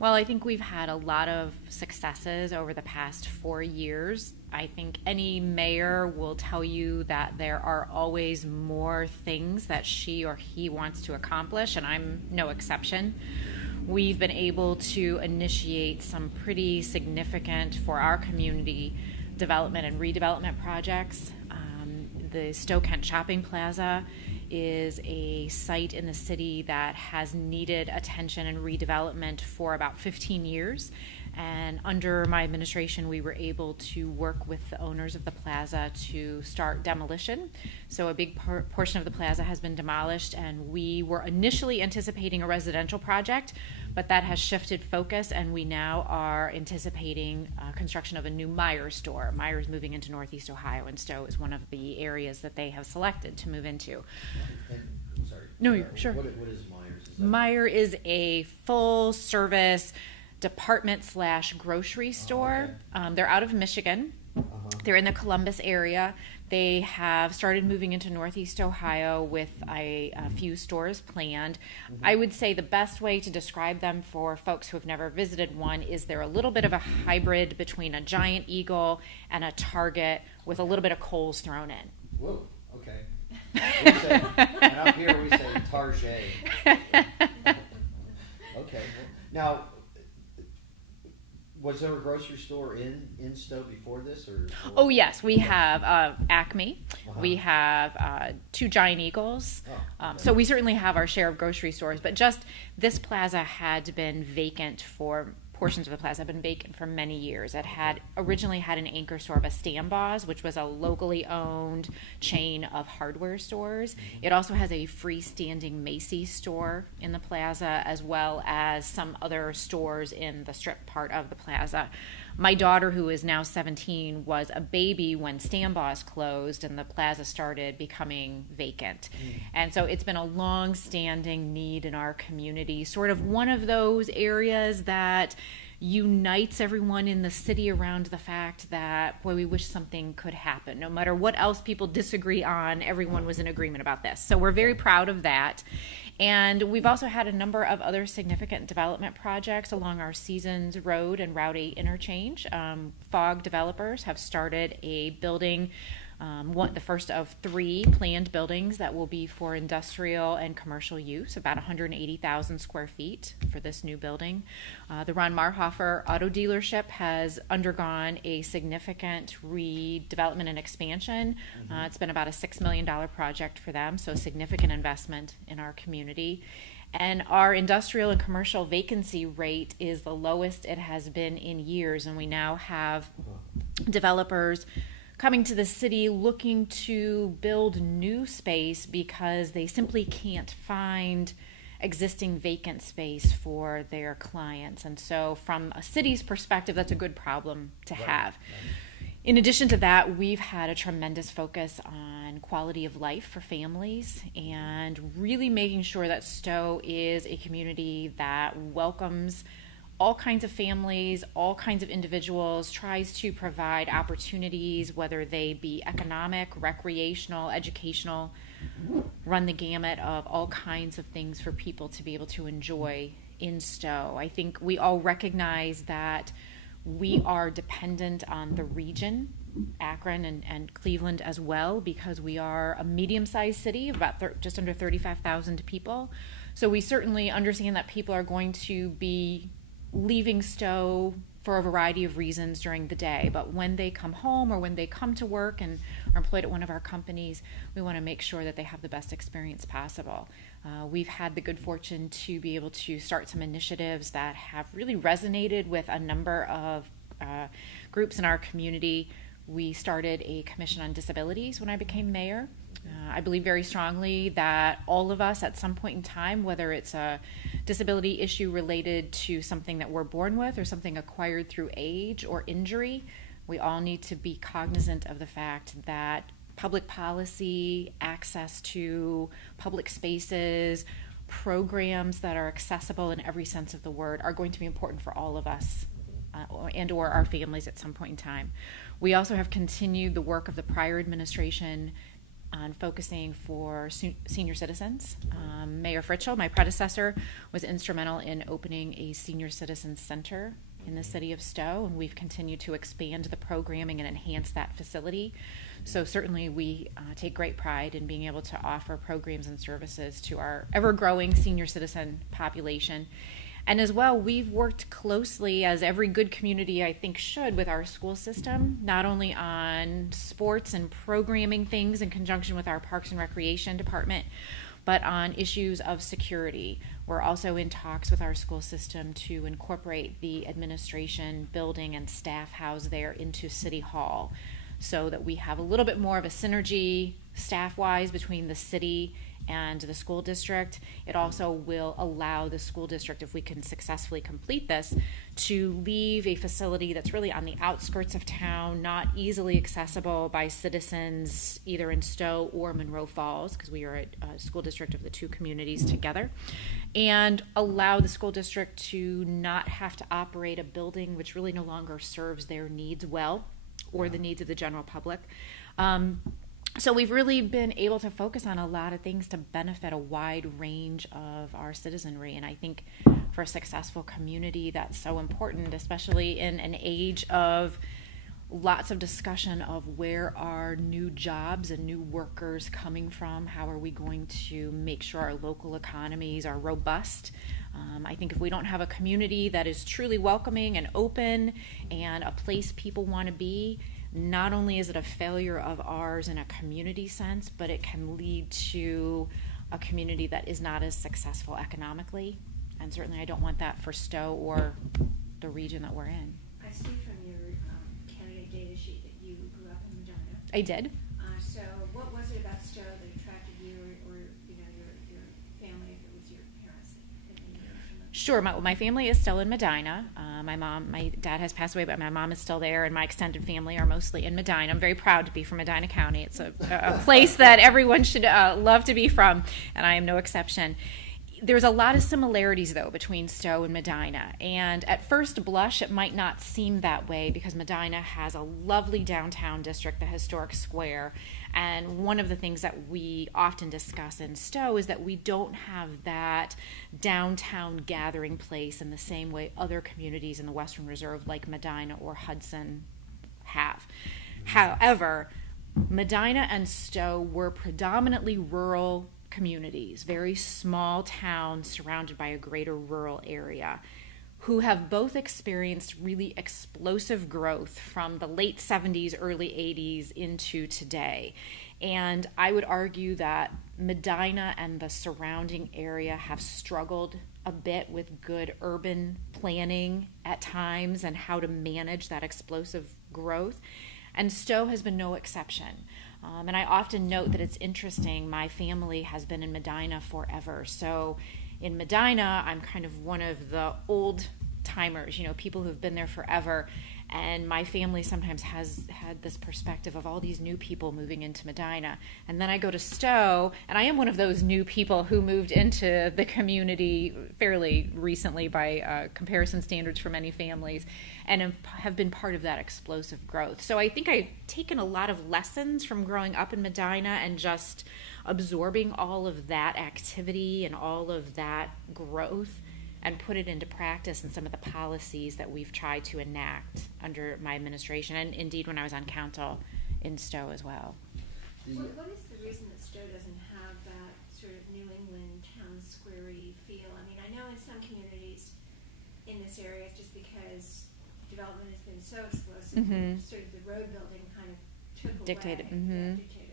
Well, I think we've had a lot of successes over the past 4 years. I think any mayor will tell you that there are always more things that she or he wants to accomplish, and I'm no exception. We've been able to initiate some pretty significant, for our community, development and redevelopment projects. The Stow-Kent Shopping Plaza is a site in the city that has needed attention and redevelopment for about 15 years. And under my administration, we were able to work with the owners of the plaza to start demolition. So a big portion of the plaza has been demolished, and we were initially anticipating a residential project, but that has shifted focus, and we now are anticipating construction of a new Meijer store. Meijer is moving into Northeast Ohio, and Stow is one of the areas that they have selected to move into. And, sorry. No, sure. What is Meijer's? Meijer is a full-service department/grocery store. Oh, okay. They're out of Michigan. Uh-huh. They're in the Columbus area. They have started moving into Northeast Ohio with a few stores planned. Mm-hmm. I would say the best way to describe them for folks who have never visited one is they're a little bit of a hybrid between a Giant Eagle and a Target with a little bit of Kohl's thrown in. Whoa, okay. And up here we say Target. Okay. Now, was there a grocery store in Stow before this? Or? Oh, yes. We have Acme. Uh-huh. We have 2 Giant Eagles. Oh, okay. So we certainly have our share of grocery stores. But just this plaza had been vacant for, portions of the plaza have been vacant for many years. It had originally had an anchor store of a Stambaugh's, which was a locally owned chain of hardware stores. Mm-hmm. It also has a freestanding Macy's store in the plaza, as well as some other stores in the strip part of the plaza. My daughter, who is now 17, was a baby when Stambaugh's closed and the plaza started becoming vacant. And so it's been a long-standing need in our community, sort of one of those areas that unites everyone in the city around the fact that, boy, we wish something could happen. No matter what else people disagree on, everyone was in agreement about this. So we're very proud of that. And we've also had a number of other significant development projects along our Seasons Road and Route 8 interchange. Fog developers have started a building, the first of 3 planned buildings that will be for industrial and commercial use, about 180,000 square feet for this new building. The Ron Marhofer auto dealership has undergone a significant redevelopment and expansion. Mm-hmm. It's been about a $6 million project for them, so significant investment in our community. And our industrial and commercial vacancy rate is the lowest it has been in years, and we now have developers coming to the city looking to build new space because they simply can't find existing vacant space for their clients. And so from a city's perspective, that's a good problem to have. Right. In addition to that, we've had a tremendous focus on quality of life for families and really making sure that Stow is a community that welcomes all kinds of families, all kinds of individuals, tries to provide opportunities, whether they be economic, recreational, educational, run the gamut of all kinds of things for people to be able to enjoy in Stow. I think we all recognize that we are dependent on the region, Akron and Cleveland as well, because we are a medium-sized city of about just under 35,000 people. So we certainly understand that people are going to be leaving Stow for a variety of reasons during the day, but when they come home or when they come to work and are employed at one of our companies, we want to make sure that they have the best experience possible. We've had the good fortune to be able to start some initiatives that have really resonated with a number of groups in our community. We started a commission on disabilities when I became mayor. I believe very strongly that all of us at some point in time, whether it's a disability issue related to something that we're born with or something acquired through age or injury, we all need to be cognizant of the fact that public policy, access to public spaces, programs that are accessible in every sense of the word are going to be important for all of us and or our families at some point in time. We also have continued the work of the prior administration on focusing for senior citizens. Mayor Fritschel, my predecessor, was instrumental in opening a senior citizens center in the city of Stowe, and we've continued to expand the programming and enhance that facility. So certainly we take great pride in being able to offer programs and services to our ever-growing senior citizen population. And as well, we've worked closely, as every good community I think should, with our school system, not only on sports and programming things in conjunction with our Parks and Recreation Department, but on issues of security. We're also in talks with our school system to incorporate the administration building and staff house there into City Hall, so that we have a little bit more of a synergy staff-wise between the city and the school district. It also will allow the school district, if we can successfully complete this, to leave a facility that's really on the outskirts of town, not easily accessible by citizens either in Stowe or Monroe Falls, because we are a school district of the two communities together, and allow the school district to not have to operate a building which really no longer serves their needs well, or the needs of the general public. So we've really been able to focus on a lot of things to benefit a wide range of our citizenry. And I think for a successful community, that's so important, especially in an age of lots of discussion of where are new jobs and new workers coming from. How are we going to make sure our local economies are robust? I think if we don't have a community that is truly welcoming and open and a place people want to be, not only is it a failure of ours in a community sense, but it can lead to a community that is not as successful economically. And certainly I don't want that for Stowe or the region that we're in. I see from your candidate data sheet that you grew up in Medina. I did. So what was it about Stowe that attracted you, or your family, if it was your parents? Sure. My family is still in Medina. My dad has passed away, but my mom is still there, and my extended family are mostly in Medina. I'm very proud to be from Medina County. It's a place that everyone should love to be from, and I am no exception. There's a lot of similarities, though, between Stowe and Medina. And at first blush, it might not seem that way because Medina has a lovely downtown district, the historic square. And one of the things that we often discuss in Stowe is that we don't have that downtown gathering place in the same way other communities in the Western Reserve, like Medina or Hudson, have. However, Medina and Stowe were predominantly rural communities, very small towns surrounded by a greater rural area, who have both experienced really explosive growth from the late 70s, early 80s into today. And I would argue that Medina and the surrounding area have struggled a bit with good urban planning at times and how to manage that explosive growth. And Stowe has been no exception. And I often note that it's interesting, my family has been in Medina forever. So in Medina, I'm kind of one of the old timers, people who've been there forever. And my family sometimes has had this perspective of all these new people moving into Medina. And then I go to Stowe, and I am one of those new people who moved into the community fairly recently by comparison standards for many families, and have been part of that explosive growth. So I think I've taken a lot of lessons from growing up in Medina and just absorbing all of that activity and all of that growth and put it into practice in some of the policies that we've tried to enact under my administration, and indeed when I was on council in Stowe as well. What is the reason that Stowe doesn't have that sort of New England town square-y feel? I mean, I know in some communities in this area, it's just because development has been so explosive, sort of the road building kind of took Dictated. away. Mm-hmm. Dictated.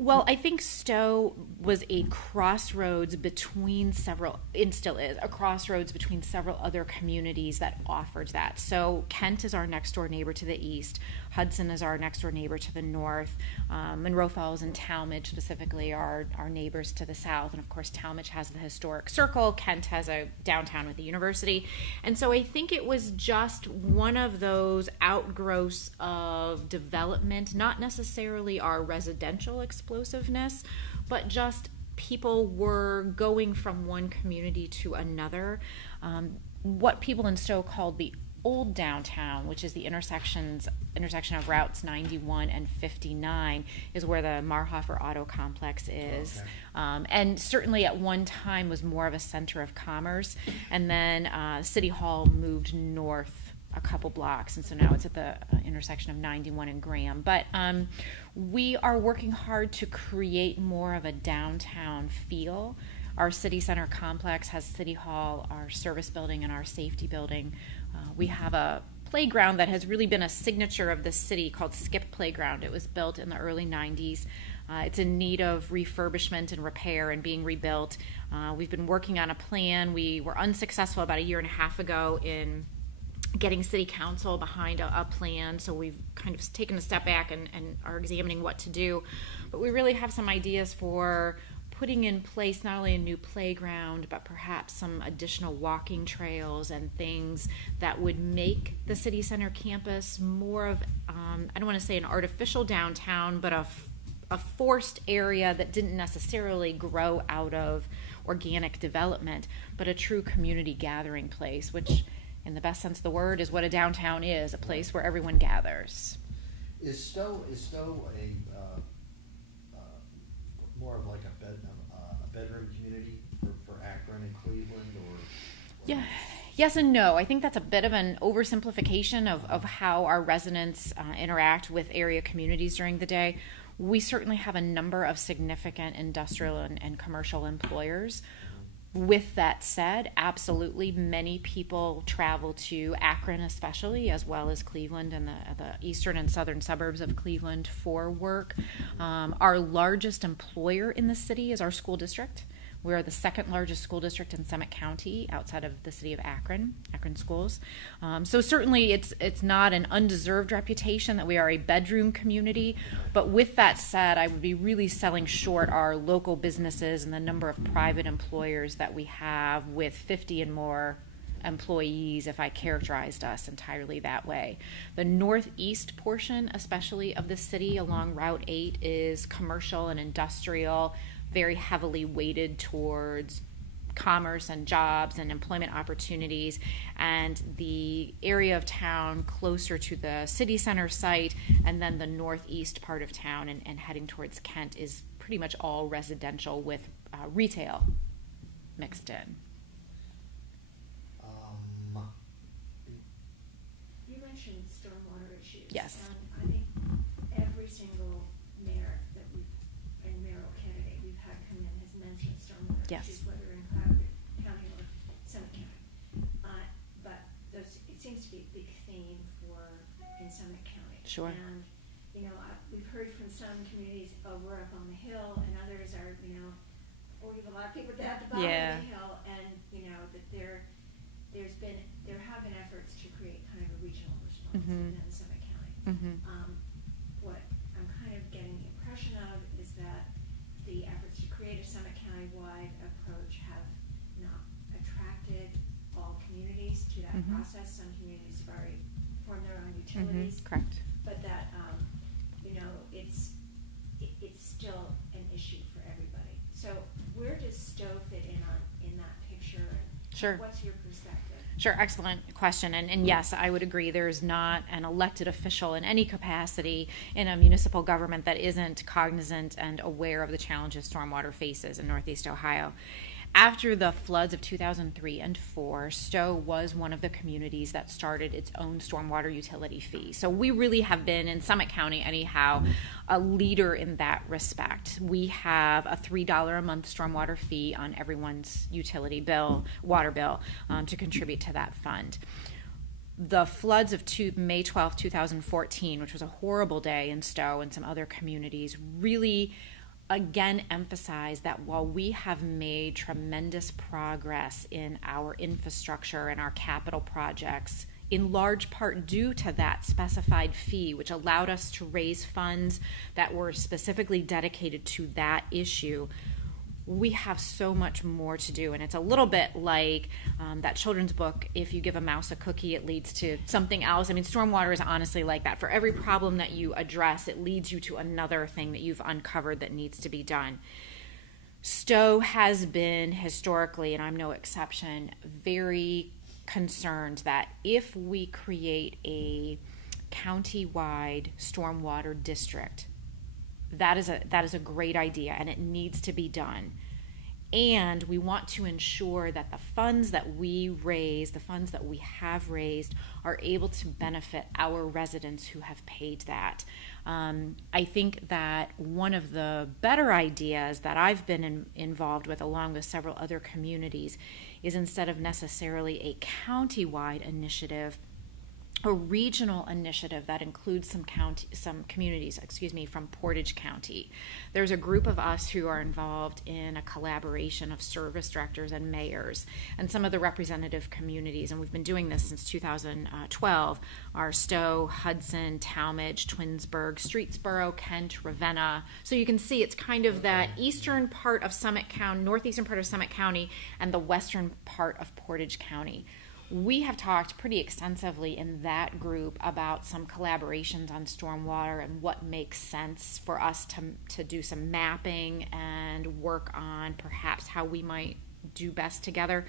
Well, I think Stowe was a crossroads between several, and still is, a crossroads between several other communities that offered that. So Kent is our next door neighbor to the east. Hudson is our next door neighbor to the north. Monroe Falls and Talmadge specifically are our neighbors to the south. And of course, Talmadge has the historic circle. Kent has a downtown with the university. And so I think it was just one of those outgrowths of development, not necessarily our residential explosiveness, but just people were going from one community to another. What people in Stowe called the old downtown, which is the intersection of routes 91 and 59, is where the Marhofer Auto Complex is. Okay. And certainly at one time was more of a center of commerce. And then City Hall moved north a couple blocks, and so now it's at the intersection of 91 and Graham. But we are working hard to create more of a downtown feel. Our city center complex has City Hall, our service building, and our safety building. We have a playground that has really been a signature of the city called Skip Playground. It was built in the early 90s. It's in need of refurbishment and repair and being rebuilt. We've been working on a plan. We were unsuccessful about a year and a half ago in getting city council behind a plan, so we've kind of taken a step back and are examining what to do. But we really have some ideas for putting in place not only a new playground, but perhaps some additional walking trails and things that would make the city center campus more of, I don't want to say an artificial downtown, but a forced area that didn't necessarily grow out of organic development, but a true community gathering place, which in the best sense of the word is what a downtown is, a place where everyone gathers. Is Stowe a more of like a bedroom community for Akron and Cleveland, or? Yeah. Yes and no. I think that's a bit of an oversimplification of how our residents interact with area communities during the day. We certainly have a number of significant industrial and commercial employers. With that said, absolutely, many people travel to Akron especially, as well as Cleveland and the eastern and southern suburbs of Cleveland for work. Our largest employer in the city is our school district. We are the second largest school district in Summit County outside of the city of Akron schools. So certainly it's not an undeserved reputation that we are a bedroom community, but with that said, I would be really selling short our local businesses and the number of private employers that we have with 50 and more employees if I characterized us entirely that way. The northeast portion, especially of the city along Route 8, is commercial and industrial, very heavily weighted towards commerce and jobs and employment opportunities, and the area of town closer to the city center site and then the northeast part of town and heading towards Kent is pretty much all residential with retail mixed in. You mentioned stormwater issues. Yes. And I think every single mayor that and mayoral candidate we've had come in has mentioned stormwater Yes. issues, whether in Cloud County or Summit County. But it seems to be a big theme in Summit County. Sure. And we've heard from some communities, we're up on the hill, and others are, we have a lot of people at the bottom of the hill, and that there have been efforts to create kind of a regional response within Summit County. What I'm kind of getting the impression of is that the efforts to create a Summit County-wide approach have not attracted all communities to that process. Some communities have already formed their own utilities. Correct. But that, it's still an issue for everybody. So where does Stowe fit in that picture? Sure. What's your perspective? Sure, excellent question. And yes, I would agree. There's not an elected official in any capacity in a municipal government that isn't cognizant and aware of the challenges stormwater faces in Northeast Ohio. After the floods of 2003 and 4, Stowe was one of the communities that started its own stormwater utility fee. So we really have been, in Summit County anyhow, a leader in that respect. We have a $3 a month stormwater fee on everyone's utility bill, water bill, to contribute to that fund. The floods of May 12, 2014, which was a horrible day in Stowe and some other communities, really again emphasize that while we have made tremendous progress in our infrastructure and our capital projects, in large part due to that specified fee, which allowed us to raise funds that were specifically dedicated to that issue, we have so much more to do. And it's a little bit like that children's book, If You Give a Mouse a Cookie, It Leads to Something Else. I mean, stormwater is honestly like that. For every problem that you address, it leads you to another thing that you've uncovered that needs to be done. Stowe has been historically, and I'm no exception, very concerned that if we create a county-wide stormwater district, that is a great idea, and it needs to be done. And we want to ensure that the funds that we raise, the funds that we have raised, are able to benefit our residents who have paid that. I think that one of the better ideas that I've been involved with, along with several other communities, is instead of necessarily a county-wide initiative, a regional initiative that includes some communities from Portage County. There's a group of us who are involved in a collaboration of service directors and mayors and some of the representative communities, and we've been doing this since 2012, are Stowe, Hudson, Talmadge, Twinsburg, Streetsboro, Kent, Ravenna. So you can see it's kind of that eastern part of Summit County, northeastern part of Summit County, and the western part of Portage County. We have talked pretty extensively in that group about some collaborations on stormwater and what makes sense for us to do some mapping and work on perhaps how we might do best together.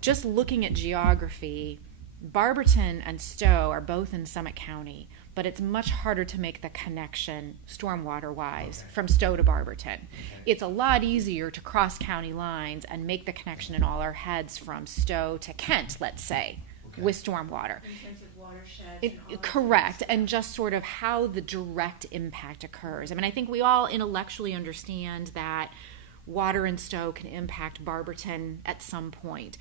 Just looking at geography, Barberton and Stowe are both in Summit County, but it's much harder to make the connection stormwater-wise from Stowe to Barberton. It's a lot easier to cross county lines and make the connection in all our heads from Stowe to Kent, let's say, with stormwater. In terms of watersheds. Correct, and just sort of how the direct impact occurs. I mean, I think we all intellectually understand that water in Stowe can impact Barberton at some point.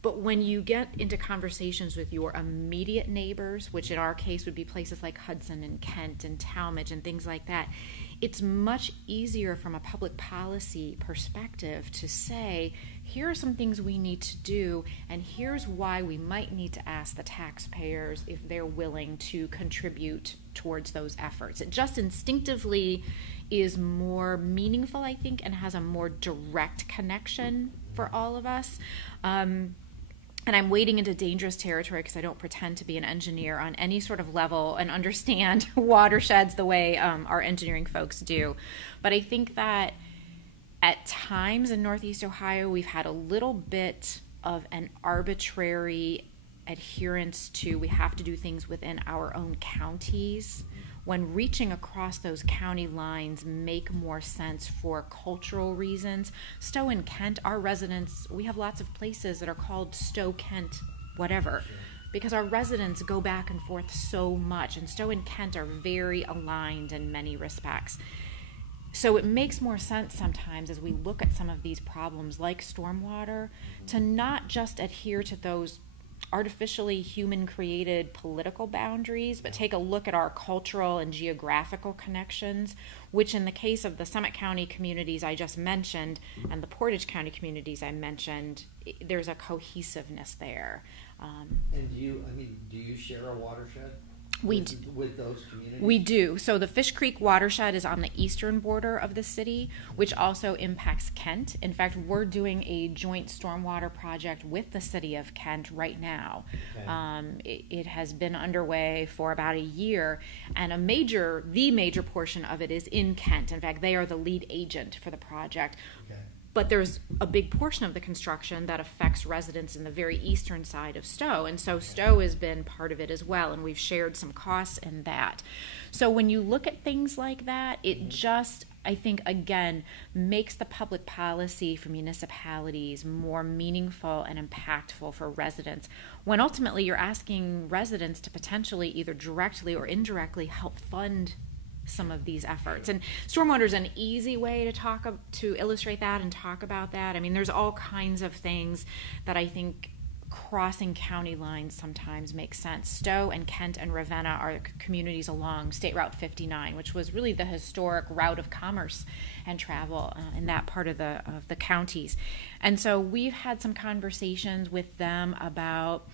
But when you get into conversations with your immediate neighbors, which in our case would be places like Hudson and Kent and Talmadge and things like that, it's much easier from a public policy perspective to say, here are some things we need to do, and here's why we might need to ask the taxpayers if they're willing to contribute towards those efforts. It just instinctively is more meaningful, I think, and has a more direct connection for all of us. And I'm wading into dangerous territory because I don't pretend to be an engineer on any sort of level and understand watersheds the way our engineering folks do. But I think that at times in Northeast Ohio, we've had a little bit of an arbitrary adherence to we have to do things within our own counties, when reaching across those county lines make more sense for cultural reasons. Stowe and Kent, our residents, we have lots of places that are called Stowe, Kent, whatever, because our residents go back and forth so much, and Stowe and Kent are very aligned in many respects. So it makes more sense sometimes as we look at some of these problems like stormwater to not just adhere to those artificially human-created political boundaries, but take a look at our cultural and geographical connections, which in the case of the Summit County communities I just mentioned and the Portage County communities I mentioned, there's a cohesiveness there. And do you share a watershed with those communities? We do. So the Fish Creek watershed is on the eastern border of the city, which also impacts Kent. In fact, we're doing a joint stormwater project with the city of Kent right now. Okay. It has been underway for about a year, and the major portion of it is in Kent. In fact, they are the lead agent for the project. Okay. But there's a big portion of the construction that affects residents in the very eastern side of Stowe, and so Stowe has been part of it as well, and we've shared some costs in that. So when you look at things like that, it just, I think, again, makes the public policy for municipalities more meaningful and impactful for residents, when ultimately you're asking residents to potentially either directly or indirectly help fund some of these efforts. And stormwater is an easy way to illustrate that and talk about that. I mean, there's all kinds of things that I think crossing county lines sometimes makes sense. Stowe and Kent and Ravenna are communities along State Route 59, which was really the historic route of commerce and travel in that part of the counties. And so we've had some conversations with them about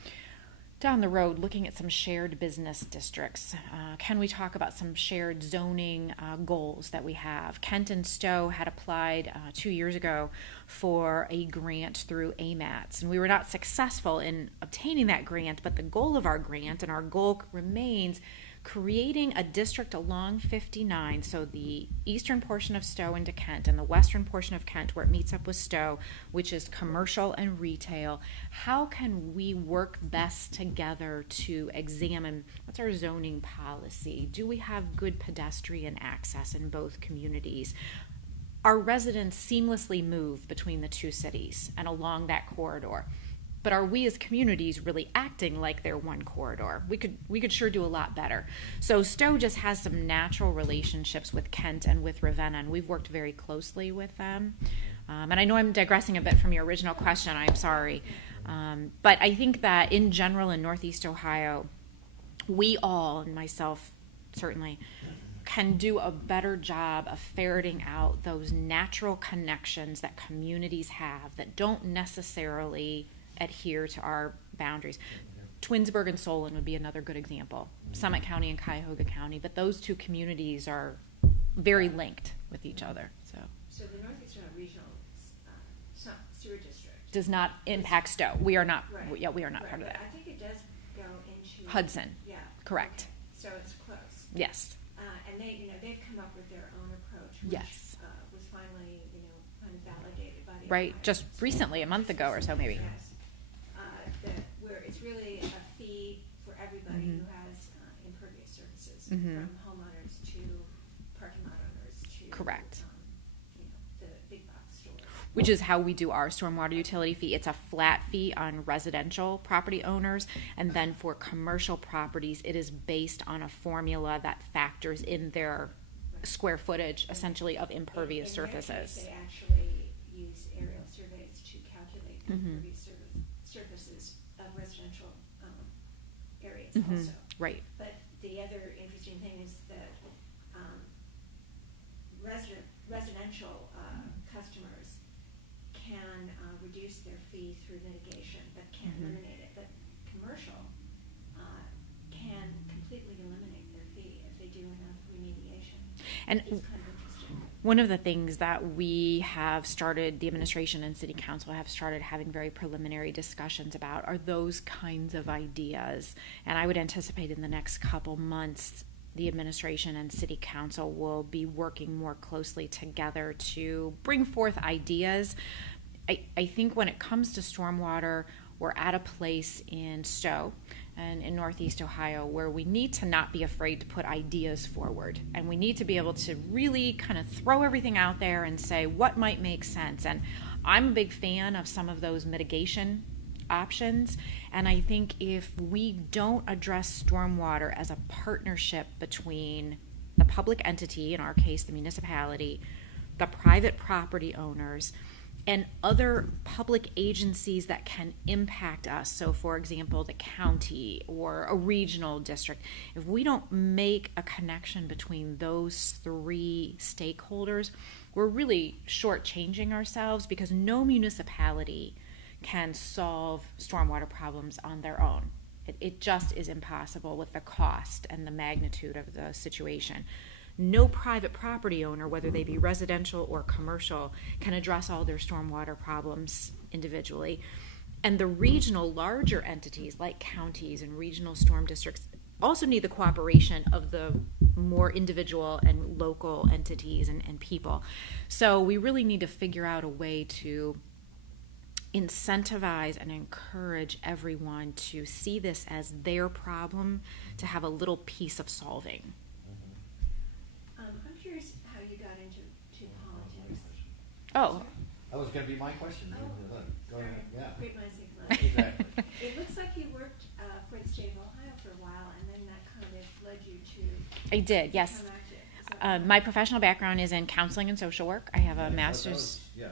down the road looking at some shared business districts. Can we talk about some shared zoning goals that we have? Kent and Stowe had applied 2 years ago for a grant through AMATS, and we were not successful in obtaining that grant, but the goal of our grant, and our goal remains, creating a district along 59, so the eastern portion of Stowe into Kent and the western portion of Kent where it meets up with Stowe, which is commercial and retail. How can we work best together to examine what's our zoning policy? Do we have good pedestrian access in both communities? Our residents seamlessly move between the two cities and along that corridor. But are we as communities really acting like they're one corridor? We could sure do a lot better. So Stowe just has some natural relationships with Kent and with Ravenna, and we've worked very closely with them. And I know I'm digressing a bit from your original question. I'm sorry. But I think that in general in Northeast Ohio, we all, and myself certainly, can do a better job of ferreting out those natural connections that communities have that don't necessarily adhere to our boundaries. Twinsburg and Solon would be another good example. Summit County and Cuyahoga County, but those two communities are very linked with each other. So the Northeast Ohio Regional Sewer District does not impact Stowe. We are not. Right. Yeah, we are not part of that. I think it does go into Hudson. Yeah. Correct. Okay. So it's close. Yes. And they've come up with their own approach, which Yes. Was finally kind of validated by the Right. Ohio Just recently, a month ago or so, maybe. Yes. Where it's really a fee for everybody who has impervious surfaces, from homeowners to parking lot owners to Correct. The big box stores. Which is how we do our stormwater utility fee. It's a flat fee on residential property owners, and then for commercial properties, it is based on a formula that factors in their square footage, essentially, of impervious in their case, surfaces. they actually use aerial surveys to calculate the impervious surfaces of residential areas also. Right. But the other interesting thing is that residential customers can reduce their fee through mitigation, but can't eliminate it. But commercial can completely eliminate their fee if they do enough remediation. And it's kind of interesting. one of the things that we have started, the administration and city council have started having very preliminary discussions about are those kinds of ideas. And I would anticipate in the next couple months, the administration and city council will be working more closely together to bring forth ideas. I think when it comes to stormwater, we're at a place in Stowe and in Northeast Ohio where we need to not be afraid to put ideas forward. And we need to be able to really kind of throw everything out there and say what might make sense. And I'm a big fan of some of those mitigation options. And I think if we don't address stormwater as a partnership between the public entity, in our case the municipality, the private property owners, and other public agencies that can impact us, so for example the county or a regional district, if we don't make a connection between those three stakeholders, we're really shortchanging ourselves, because no municipality can solve stormwater problems on their own. It just is impossible with the cost and the magnitude of the situation. No private property owner, whether they be residential or commercial, can address all their stormwater problems individually. And the regional larger entities like counties and regional storm districts also need the cooperation of the more individual and local entities and people. So we really need to figure out a way to incentivize and encourage everyone to see this as their problem, to have a little piece of solving. I'm curious how you got into politics. Oh. That was going to be my question. Oh. Go ahead. Yeah. Great minds think alike. Exactly. It looks like you worked for the state of Ohio for a while, and then that kind of led you to I did, yes. become active. My professional background is in counseling and social work. I have a master's. That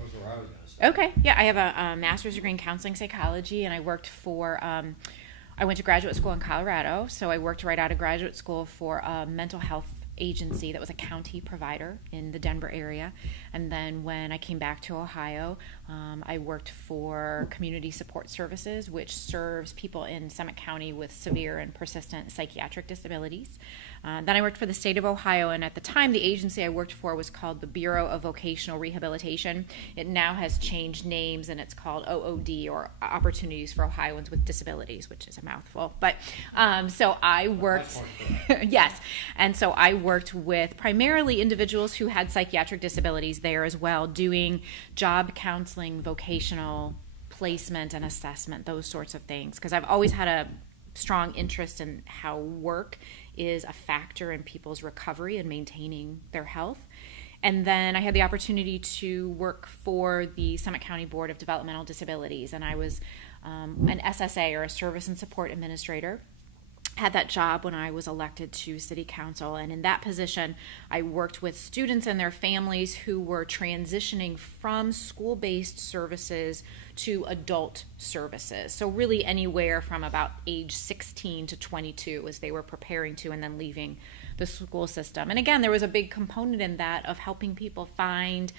was where I was going to start. Okay, yeah, I have a master's degree in counseling psychology, and I worked for, I went to graduate school in Colorado, so I worked right out of graduate school for a mental health agency that was a county provider in the Denver area. And then when I came back to Ohio, I worked for Community Support Services, which serves people in Summit County with severe and persistent psychiatric disabilities. Then I worked for the state of Ohio, and at the time, the agency I worked for was called the Bureau of Vocational Rehabilitation. It now has changed names, and it's called OOD, or Opportunities for Ohioans with Disabilities, which is a mouthful. But so I worked, yes, and so I worked with primarily individuals who had psychiatric disabilities there as well, doing job counseling, vocational placement and assessment, those sorts of things, because I've always had a strong interest in how work is a factor in people's recovery and maintaining their health. And then I had the opportunity to work for the Summit County Board of Developmental Disabilities, and I was an SSA, or a Service and Support Administrator. Had that job when I was elected to City Council, and in that position I worked with students and their families who were transitioning from school-based services to adult services. So really anywhere from about age 16 to 22 as they were preparing to and then leaving the school system. And again, there was a big component in that of helping people find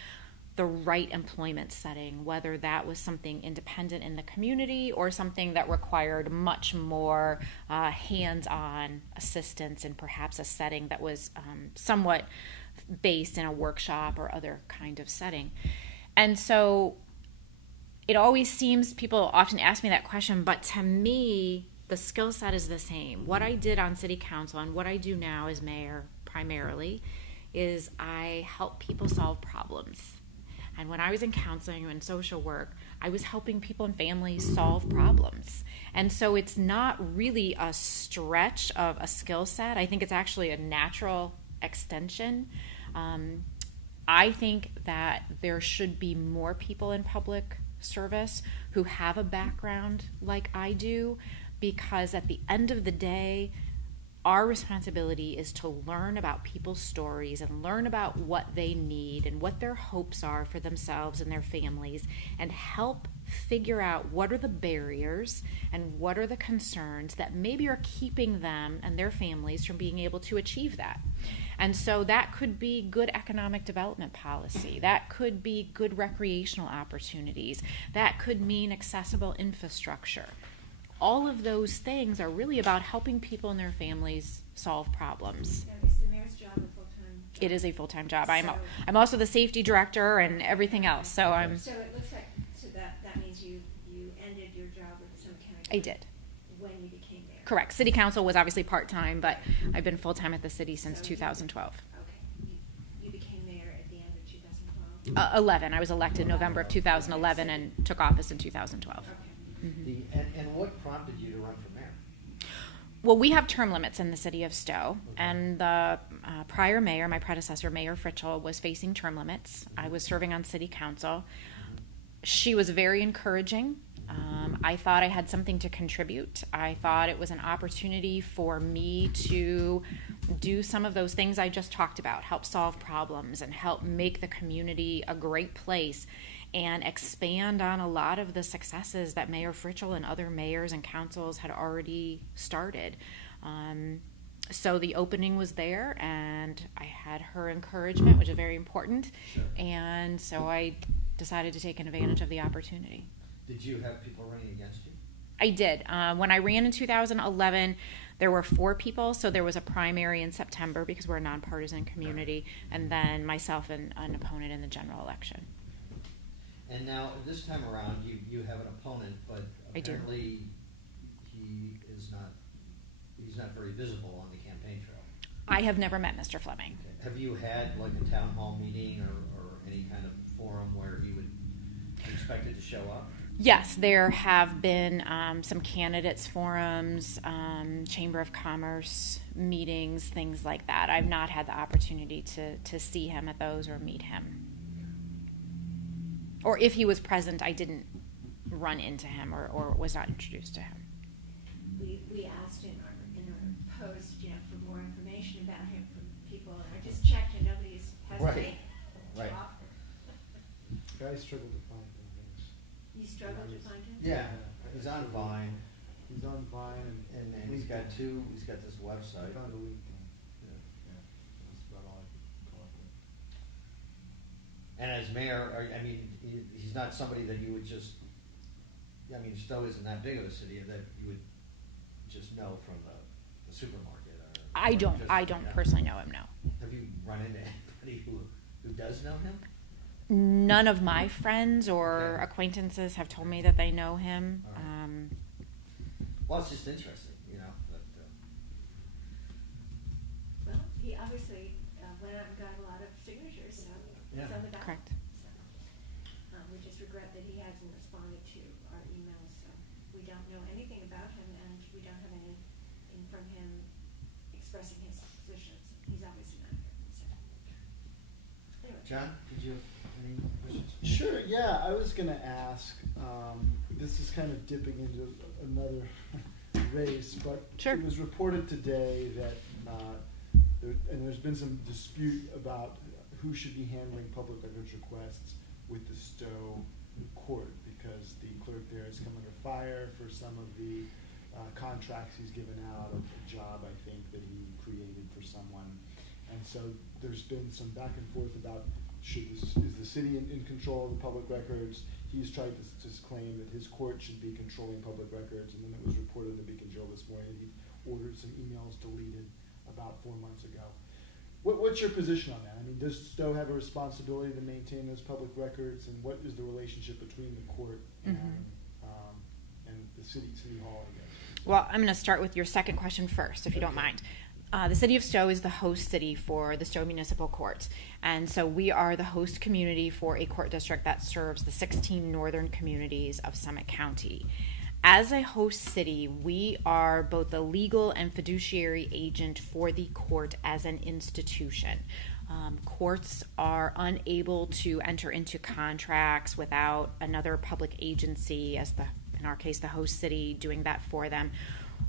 the right employment setting, whether that was something independent in the community or something that required much more hands-on assistance and perhaps a setting that was somewhat based in a workshop or other kind of setting. And so it always seems, people often ask me that question, but to me, the skill set is the same. What I did on City Council and what I do now as mayor primarily is I help people solve problems. And when I was in counseling and social work, I was helping people and families solve problems. And so it's not really a stretch of a skill set. I think it's actually a natural extension. I think that there should be more people in public service who have a background like I do, because at the end of the day, our responsibility is to learn about people's stories and learn about what they need and what their hopes are for themselves and their families, and help figure out what are the barriers and what are the concerns that maybe are keeping them and their families from being able to achieve that. And so that could be good economic development policy. That could be good recreational opportunities. That could mean accessible infrastructure. All of those things are really about helping people and their families solve problems. Is the mayor's job a full-time job? It is a full-time job. I'm also the safety director and everything else. So I'm. So it looks like that means you ended your job with the Summit County. I did. When you became mayor. Correct. City Council was obviously part-time, but I've been full-time at the city since 2012. Okay. You became mayor at the end of 2012. 11. I was elected November of 2011 and took office in 2012. Okay. Mm-hmm. And what prompted you to run for mayor? Well, we have term limits in the city of Stowe, and the prior mayor, my predecessor, Mayor Fritchell, was facing term limits. I was serving on city council. She was very encouraging. I thought I had something to contribute. I thought it was an opportunity for me to do some of those things I just talked about, help solve problems and help make the community a great place, and expand on a lot of the successes that Mayor Fritchell and other mayors and councils had already started. So the opening was there, and I had her encouragement, which is very important, Sure. And so I decided to take advantage of the opportunity. Did you have people running against you? I did. When I ran in 2011, there were 4 people, so there was a primary in September because we're a nonpartisan community, and then myself and an opponent in the general election. And now, this time around, you have an opponent, but apparently he's not very visible on the campaign trail. I have never met Mr. Fleming. Okay. Have you had like a town hall meeting or any kind of forum where he would be expected to show up? Yes, there have been some candidates forums, Chamber of Commerce meetings, things like that. I've not had the opportunity to see him at those or meet him. Or if he was present, I didn't run into him or was not introduced to him. We asked in our post, for more information about him from people, and I just checked, and nobody has Right. to Right. offer. Guys struggle to find him. You struggled to find him? Yeah, he's on Vine, He's on Vine and he's got this I website. found a link. And as mayor, I mean, he's not somebody that you would just. I mean, Stowe isn't that big of a city that you would just know from the supermarket. I don't personally know him. No. Have you run into anybody who does know him? None of my friends or acquaintances have told me that they know him. Right. Well, it's just interesting, you know. But, well, he obviously went out and got a lot of signatures, so it's on the ballot. Correct. So, we just regret that he hasn't responded to our emails, so we don't know anything about him, and we don't have anything from him expressing his positions. He's obviously not here. So. Anyway. John, did you have any questions? Sure, yeah, I was going to ask, this is kind of dipping into another race, but sure. It was reported today that, there's been some dispute about who should be handling public records requests with the Stowe court, because the clerk there has come under fire for some of the contracts he's given out of a job, I think, that he created for someone. And so there's been some back and forth about is the city in control of the public records. He's tried to claim that his court should be controlling public records, and then it was reported in the Beacon Journal this morning that he ordered some emails deleted about 4 months ago. What's your position on that? I mean, does Stowe have a responsibility to maintain those public records, and what is the relationship between the court and the city hall, I guess? Well, I'm going to start with your second question first, if you don't mind. The city of Stowe is the host city for the Stowe Municipal Court, and so we are the host community for a court district that serves the 16 northern communities of Summit County. As a host city, we are both the legal and fiduciary agent for the court as an institution. Courts are unable to enter into contracts without another public agency, in our case, the host city, doing that for them.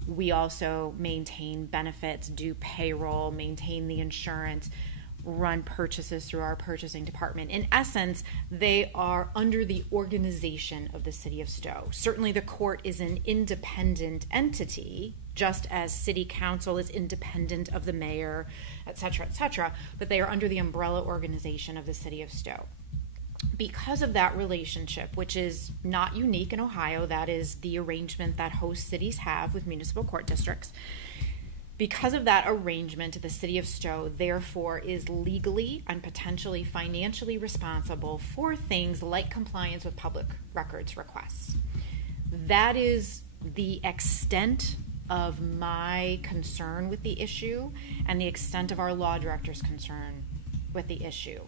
We also maintain benefits, do payroll, maintain the insurance, run purchases through our purchasing department. In essence, they are under the organization of the city of Stowe. Certainly the court is an independent entity, just as city council is independent of the mayor, et cetera, but they are under the umbrella organization of the city of Stowe. Because of that relationship, which is not unique in Ohio, that is the arrangement that host cities have with municipal court districts. Because of that arrangement, the city of Stowe, therefore, is legally and potentially financially responsible for things like compliance with public records requests. That is the extent of my concern with the issue and the extent of our law director's concern with the issue.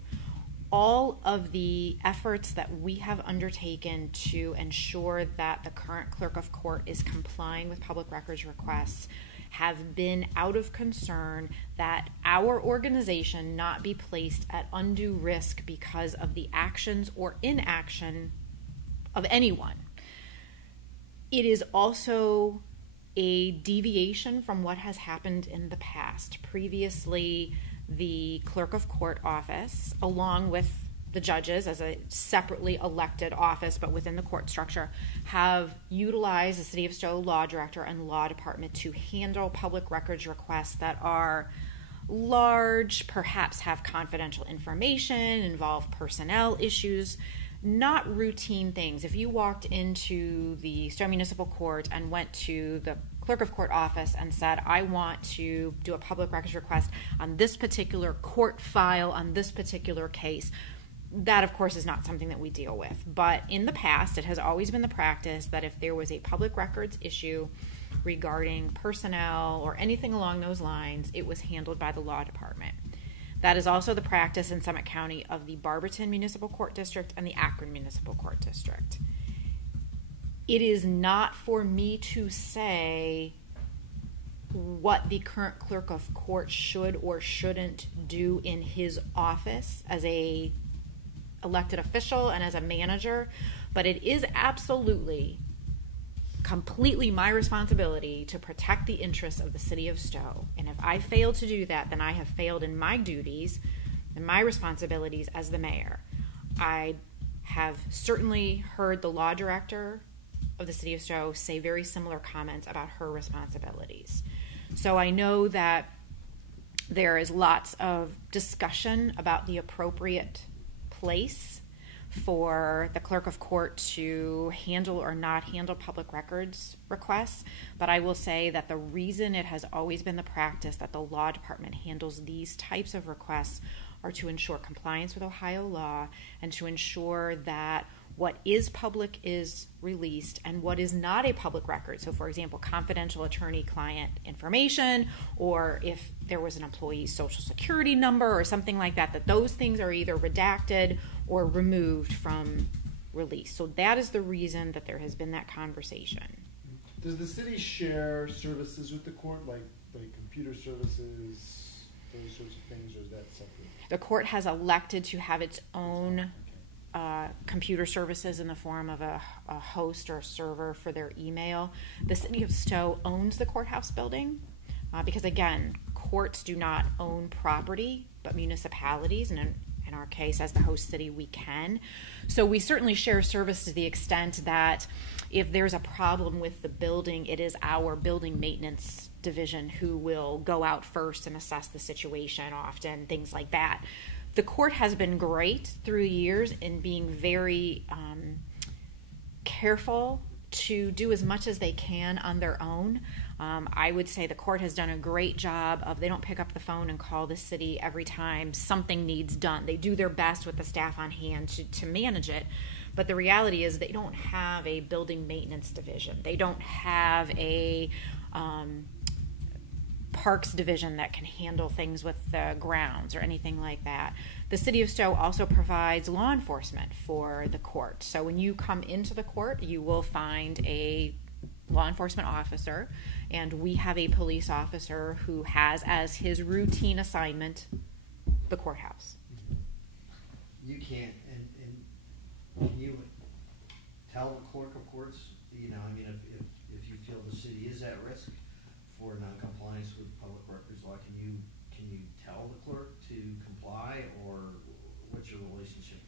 All of the efforts that we have undertaken to ensure that the current clerk of court is complying with public records requests have been out of concern that our organization not be placed at undue risk because of the actions or inaction of anyone. It is also a deviation from what has happened in the past. Previously, the clerk of court office, along with the judges as a separately elected office but within the court structure, have utilized the City of Stowe law director and law department to handle public records requests that are large, perhaps have confidential information, involve personnel issues, not routine things. If you walked into the Stowe Municipal Court and went to the clerk of court office and said, I want to do a public records request on this particular court file, on this particular case, that, of course, is not something that we deal with. But in the past, it has always been the practice that if there was a public records issue regarding personnel or anything along those lines, it was handled by the law department. That is also the practice in Summit County of the Barberton Municipal Court District and the Akron Municipal Court District. It is not for me to say what the current clerk of court should or shouldn't do in his office as a elected official and as a manager, but it is absolutely completely my responsibility to protect the interests of the city of Stowe. And if I fail to do that, then I have failed in my duties and my responsibilities as the mayor. I have certainly heard the law director of the city of Stowe say very similar comments about her responsibilities. So I know that there is lots of discussion about the appropriate place for the clerk of court to handle or not handle public records requests, but I will say that the reason it has always been the practice that the law department handles these types of requests are to ensure compliance with Ohio law and to ensure that what is public is released and what is not a public record. So, for example, confidential attorney-client information, or if there was an employee's social security number or something like that, that those things are either redacted or removed from release. So that is the reason that there has been that conversation. Does the city share services with the court, like computer services, those sorts of things, or is that separate? The court has elected to have its own computer services in the form of a host or a server for their email. The city of Stowe owns the courthouse building because, again, courts do not own property, but municipalities, and in our case, as the host city, we can. So we certainly share service to the extent that if there's a problem with the building, it is our building maintenance division who will go out first and assess the situation often, things like that. The court has been great through the years in being very careful to do as much as they can on their own. I would say the court has done a great job of, they don't pick up the phone and call the city every time something needs done. They do their best with the staff on hand to manage it. But the reality is they don't have a building maintenance division. They don't have a parks division that can handle things with the grounds or anything like that. The city of Stowe also provides law enforcement for the court. So when you come into the court, you will find a law enforcement officer, and we have a police officer who has as his routine assignment the courthouse. You can't, and can you tell the clerk of courts, if you feel the city is at risk for non-compliance with public records law, can you tell the clerk to comply, or what's your relationship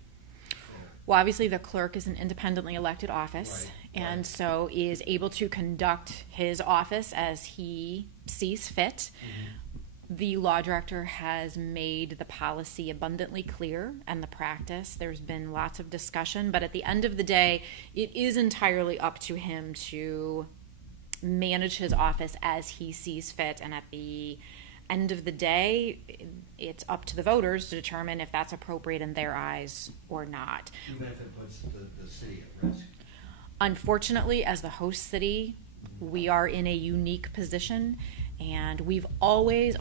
there? Well, obviously the clerk is an independently elected office, and so is able to conduct his office as he sees fit. Mm-hmm. The law director has made the policy abundantly clear, and the practice. There's been lots of discussion, but at the end of the day, it is entirely up to him to manage his office as he sees fit, and at the end of the day, it's up to the voters to determine if that's appropriate in their eyes or not. Even if it puts the city at risk? Unfortunately, as the host city, we are in a unique position, and we've always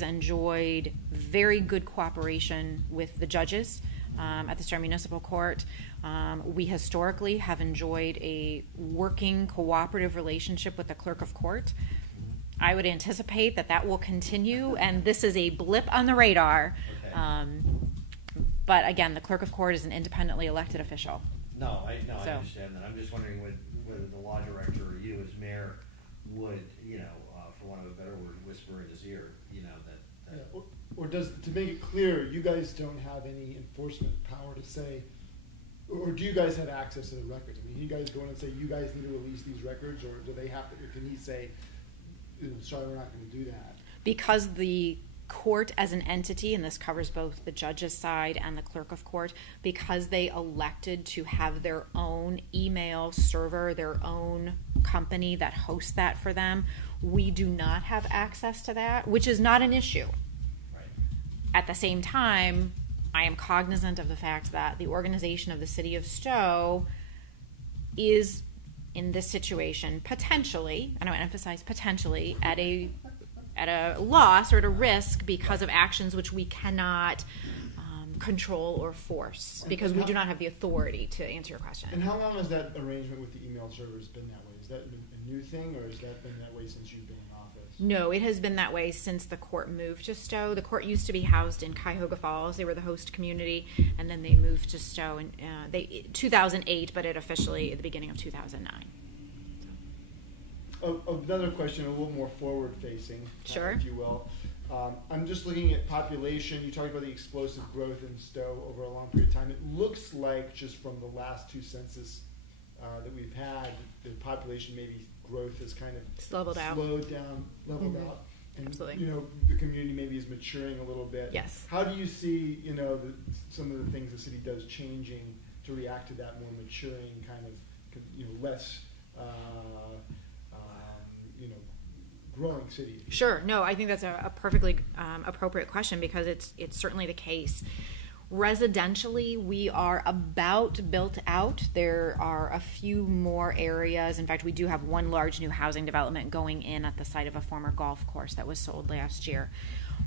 enjoyed very good cooperation with the judges at the Stowe Municipal Court. We historically have enjoyed a working, cooperative relationship with the clerk of court. I would anticipate that will continue, and this is a blip on the radar. Okay. But again, the clerk of court is an independently elected official. I understand that. I'm just wondering whether the law director or you as mayor would, for want of a better word, whisper in his ear, that. Yeah. Or does, to make it clear, you guys don't have any enforcement power to say, or do you guys have access to the records? I mean, you guys go in and say, you guys need to release these records, or do they have to, or can he say, sorry, we're not going to do that? Because the court as an entity, and this covers both the judge's side and the clerk of court, because they elected to have their own email server, their own company that hosts that for them, we do not have access to that, which is not an issue. Right. At the same time, I am cognizant of the fact that the organization of the city of Stowe is, in this situation, potentially, and I want to emphasize potentially, at a loss or at a risk because of actions which we cannot control or force, because we do not have the authority to answer your question. And how long has that arrangement with the email servers been that way? Has that been a new thing, or has that been that way since you've been in office? No, it has been that way since the court moved to Stowe. The court used to be housed in Cuyahoga Falls. They were the host community, and then they moved to Stowe in 2008, but it officially at the beginning of 2009. Another question, a little more forward-facing, sure, if you will. I'm just looking at population. You talked about the explosive growth in Stowe over a long period of time. It looks like, just from the last two census that we've had, the population maybe growth has kind of leveled out. And, Absolutely. you know, the community maybe is maturing a little bit. Yes. How do you see, you know, some of the things the city does changing to react to that more maturing kind of, you know, less, you know, growing city? Sure. No, I think that's a perfectly appropriate question, because it's certainly the case. Residentially, we are about built out. There are a few more areas. In fact, we do have one large new housing development going in at the site of a former golf course that was sold last year.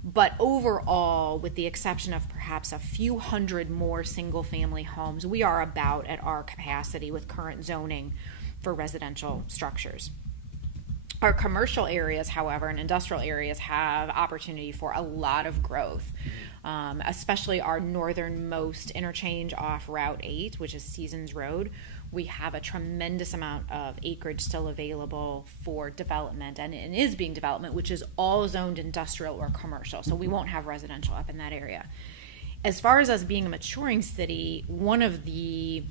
But overall, with the exception of perhaps a few hundred more single-family homes, we are about at our capacity with current zoning for residential structures. Our commercial areas, however, and industrial areas have opportunity for a lot of growth, especially our northernmost interchange off Route 8, which is Seasons Road. We have a tremendous amount of acreage still available for development, and it is being developed, which is all zoned industrial or commercial, so we won't have residential up in that area. As far as us being a maturing city, one of the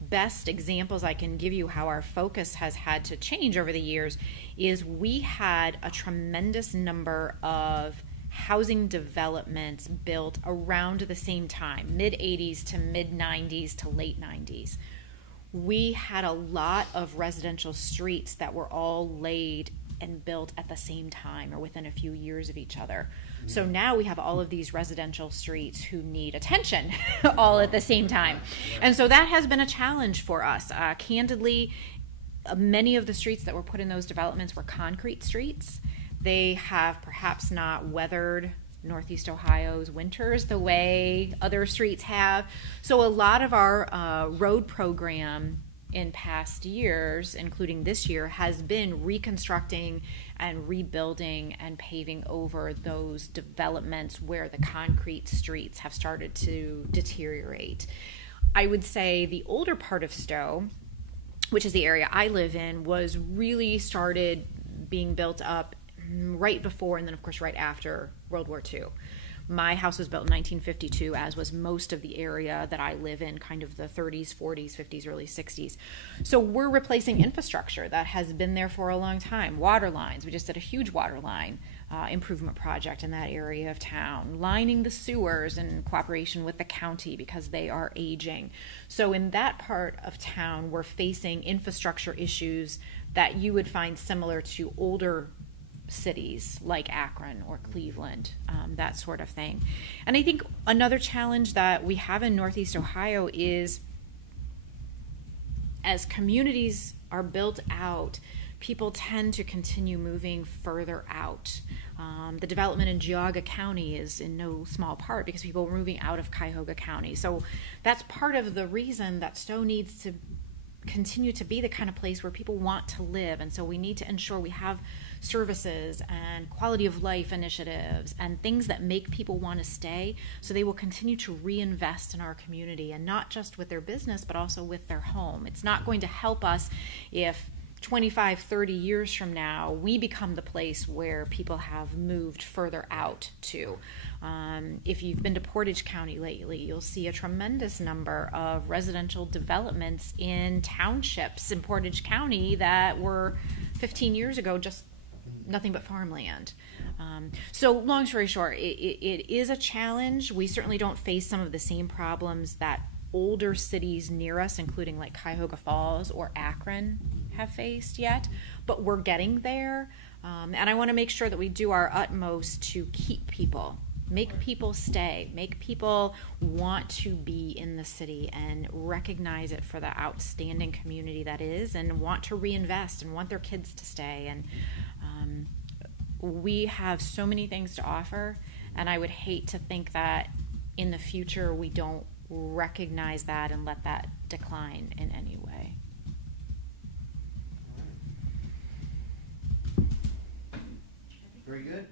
best examples I can give you how our focus has had to change over the years is we had a tremendous number of housing developments built around the same time, mid-80s to mid-90s to late 90s. We had a lot of residential streets that were all laid and built at the same time or within a few years of each other. So now we have all of these residential streets who need attention all at the same time. And so that has been a challenge for us. Candidly, many of the streets that were put in those developments were concrete streets. They have perhaps not weathered Northeast Ohio's winters the way other streets have. So a lot of our road program in past years, including this year, has been reconstructing and rebuilding and paving over those developments where the concrete streets have started to deteriorate. I would say the older part of Stowe, which is the area I live in, was really started being built up right before and then, of course, right after World War II. My house was built in 1952, as was most of the area that I live in, kind of the 30s, 40s, 50s, early 60s. So we're replacing infrastructure that has been there for a long time. Water lines. We just did a huge water line improvement project in that area of town. Lining the sewers in cooperation with the county because they are aging. So in that part of town, we're facing infrastructure issues that you would find similar to older cities like Akron or Cleveland, that sort of thing. And I think another challenge that we have in Northeast Ohio is as communities are built out, people tend to continue moving further out. The development in Geauga County is in no small part because people are moving out of Cuyahoga County. So that's part of the reason that Stowe needs to continue to be the kind of place where people want to live. And so we need to ensure we have services and quality of life initiatives and things that make people want to stay, so they will continue to reinvest in our community, and not just with their business but also with their home. It's not going to help us if 25, 30 years from now we become the place where people have moved further out to. If you've been to Portage County lately, you'll see a tremendous number of residential developments in townships in Portage County that were 15 years ago just nothing but farmland. So long story short, it is a challenge. We certainly don't face some of the same problems that older cities near us, including like Cuyahoga Falls or Akron, have faced yet, but we're getting there. And I want to make sure that we do our utmost to keep people, make people stay, make people want to be in the city and recognize it for the outstanding community that is, and want to reinvest and want their kids to stay. And we have so many things to offer, and I would hate to think that in the future we don't recognize that and let that decline in any way. Very good.